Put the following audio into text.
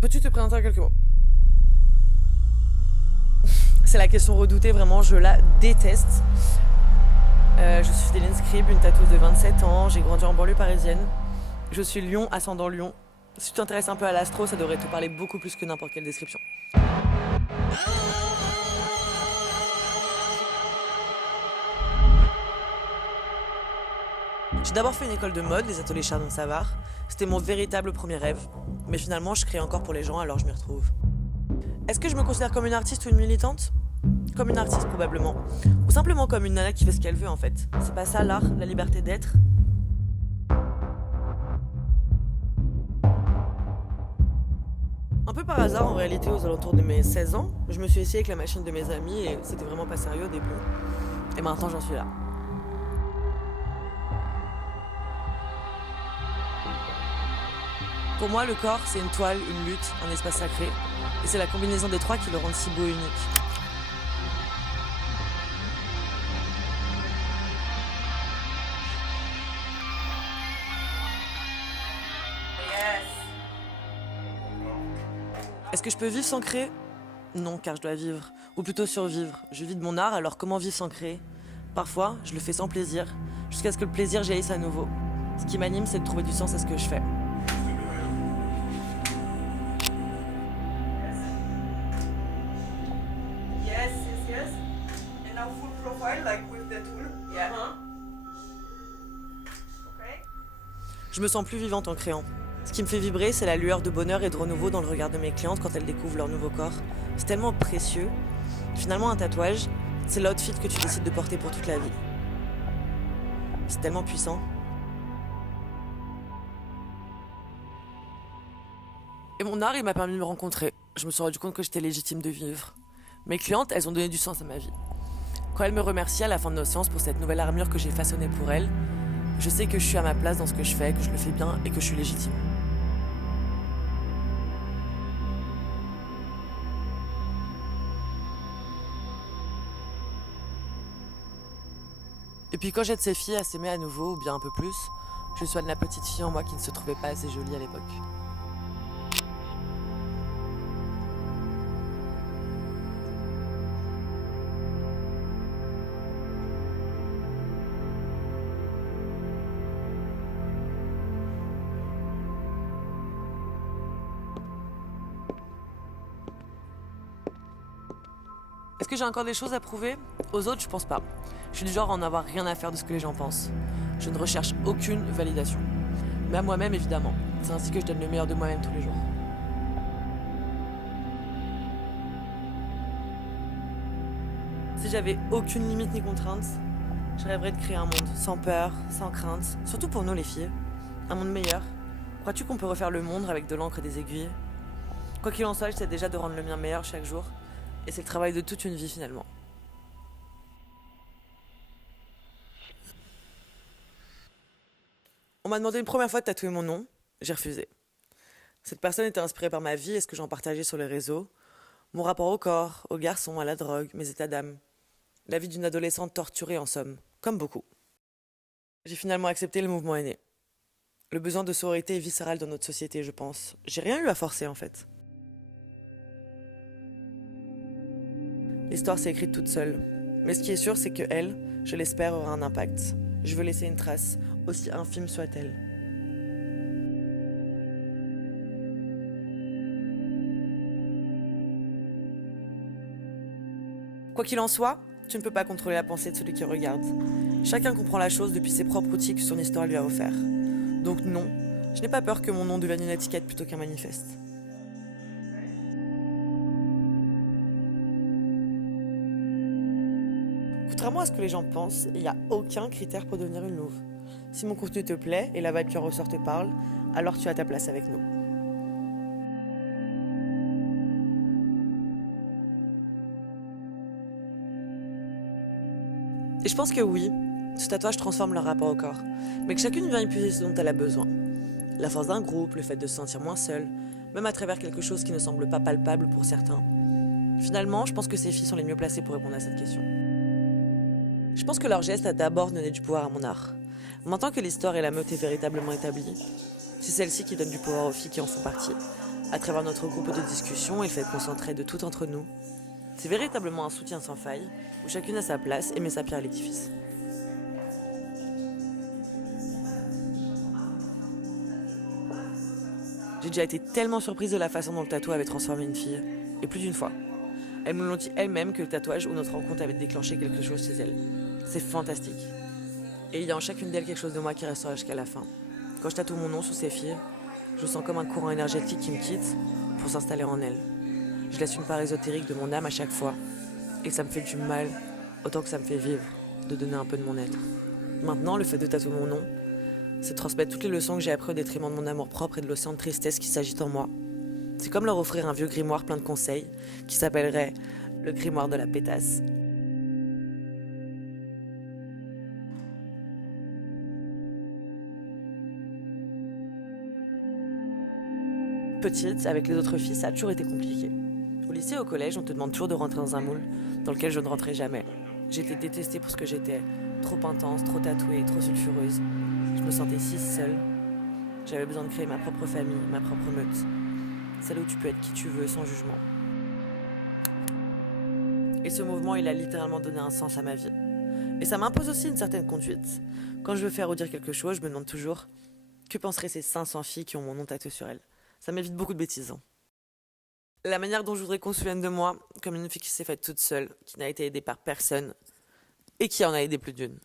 Peux-tu te présenter en quelques mots? C'est la question redoutée, vraiment, je la déteste. Je suis Céline Scribe, une tatoueuse de 27 ans, j'ai grandi en banlieue parisienne. Je suis Lion, ascendant Lion. Si tu t'intéresses un peu à l'astro, ça devrait te parler beaucoup plus que n'importe quelle description. J'ai d'abord fait une école de mode, les ateliers Chardon-Savard. C'était mon véritable premier rêve. Mais finalement, je crée encore pour les gens, alors je m'y retrouve. Est-ce que je me considère comme une artiste ou une militante? Comme une artiste, probablement. Ou simplement comme une nana qui fait ce qu'elle veut, en fait. C'est pas ça, l'art, la liberté d'être? Un peu par hasard, en réalité, aux alentours de mes 16 ans, je me suis essayée avec la machine de mes amis et c'était vraiment pas sérieux au début. Et maintenant, j'en suis là. Pour moi, le corps, c'est une toile, une lutte, un espace sacré. Et c'est la combinaison des trois qui le rendent si beau et unique. Est-ce que je peux vivre sans créer? Non, car je dois vivre. Ou plutôt survivre. Je vis de mon art, alors comment vivre sans créer? Parfois, je le fais sans plaisir, jusqu'à ce que le plaisir jaillisse à nouveau. Ce qui m'anime, c'est de trouver du sens à ce que je fais. Yes, yes, yes. And now full profile, like with the tool. Yeah. Okay. Je me sens plus vivante en créant. Ce qui me fait vibrer, c'est la lueur de bonheur et de renouveau dans le regard de mes clientes quand elles découvrent leur nouveau corps. C'est tellement précieux. Finalement, un tatouage, c'est l'outfit que tu décides de porter pour toute la vie. C'est tellement puissant. Et mon art, il m'a permis de me rencontrer. Je me suis rendu compte que j'étais légitime de vivre. Mes clientes, elles ont donné du sens à ma vie. Quand elles me remercient à la fin de nos séances pour cette nouvelle armure que j'ai façonnée pour elles, je sais que je suis à ma place dans ce que je fais, que je le fais bien et que je suis légitime. Et puis quand j'aide ces filles à s'aimer à nouveau, ou bien un peu plus, je soigne la petite fille en moi qui ne se trouvait pas assez jolie à l'époque. Est-ce que j'ai encore des choses à prouver? Aux autres, je pense pas. Je suis du genre à en avoir rien à faire de ce que les gens pensent. Je ne recherche aucune validation. Mais à moi-même, évidemment. C'est ainsi que je donne le meilleur de moi-même tous les jours. Si j'avais aucune limite ni contrainte, je rêverais de créer un monde sans peur, sans crainte, surtout pour nous les filles. Un monde meilleur. Crois-tu qu'on peut refaire le monde avec de l'encre et des aiguilles? Quoi qu'il en soit, j'essaie déjà de rendre le mien meilleur chaque jour. Et c'est le travail de toute une vie finalement. On m'a demandé une première fois de tatouer mon nom, j'ai refusé. Cette personne était inspirée par ma vie et ce que j'en partageais sur les réseaux, mon rapport au corps, aux garçons, à la drogue, mes états d'âme. La vie d'une adolescente torturée en somme, comme beaucoup. J'ai finalement accepté, le mouvement est né. Le besoin de sororité est viscéral dans notre société, je pense. J'ai rien eu à forcer en fait. L'histoire s'est écrite toute seule. Mais ce qui est sûr, c'est que elle, je l'espère, aura un impact. Je veux laisser une trace, aussi infime soit-elle. Quoi qu'il en soit, tu ne peux pas contrôler la pensée de celui qui regarde. Chacun comprend la chose depuis ses propres outils que son histoire lui a offert. Donc non, je n'ai pas peur que mon nom devienne une étiquette plutôt qu'un manifeste. Contrairement à ce que les gens pensent, il n'y a aucun critère pour devenir une louve. Si mon contenu te plaît et la vibe qui en ressort te parle, alors tu as ta place avec nous. Et je pense que oui, ce tatouage transforme leur rapport au corps, mais que chacune vient y puiser ce dont elle a besoin. La force d'un groupe, le fait de se sentir moins seule, même à travers quelque chose qui ne semble pas palpable pour certains. Finalement, je pense que ces filles sont les mieux placées pour répondre à cette question. Je pense que leur geste a d'abord donné du pouvoir à mon art. Maintenant que l'histoire et la meute est véritablement établie, c'est celle-ci qui donne du pouvoir aux filles qui en font partie. À travers notre groupe de discussion et le fait qu'on s'entraide tout entre nous, c'est véritablement un soutien sans faille, où chacune a sa place et met sa pierre à l'édifice. J'ai déjà été tellement surprise de la façon dont le tatouage avait transformé une fille, et plus d'une fois. Elles me l'ont dit elles-mêmes que le tatouage ou notre rencontre avait déclenché quelque chose chez elles. C'est fantastique. Et il y a en chacune d'elles quelque chose de moi qui restera jusqu'à la fin. Quand je tatoue mon nom sous ces filles, je sens comme un courant énergétique qui me quitte pour s'installer en elles. Je laisse une part ésotérique de mon âme à chaque fois, et ça me fait du mal, autant que ça me fait vivre, de donner un peu de mon être. Maintenant, le fait de tatouer mon nom, c'est transmettre toutes les leçons que j'ai apprises au détriment de mon amour propre et de l'océan de tristesse qui s'agite en moi. C'est comme leur offrir un vieux grimoire plein de conseils, qui s'appellerait le grimoire de la pétasse. Petite, avec les autres filles, ça a toujours été compliqué. Au lycée et au collège, on te demande toujours de rentrer dans un moule dans lequel je ne rentrais jamais. J'étais détestée pour ce que j'étais, trop intense, trop tatouée, trop sulfureuse. Je me sentais si seule. J'avais besoin de créer ma propre famille, ma propre meute. Celle où tu peux être qui tu veux, sans jugement. Et ce mouvement, il a littéralement donné un sens à ma vie. Et ça m'impose aussi une certaine conduite. Quand je veux faire ou dire quelque chose, je me demande toujours que penseraient ces 500 filles qui ont mon nom tatoué sur elles. Ça m'évite beaucoup de bêtises. La manière dont je voudrais qu'on se souvienne de moi, comme une fille qui s'est faite toute seule, qui n'a été aidée par personne, et qui en a aidé plus d'une.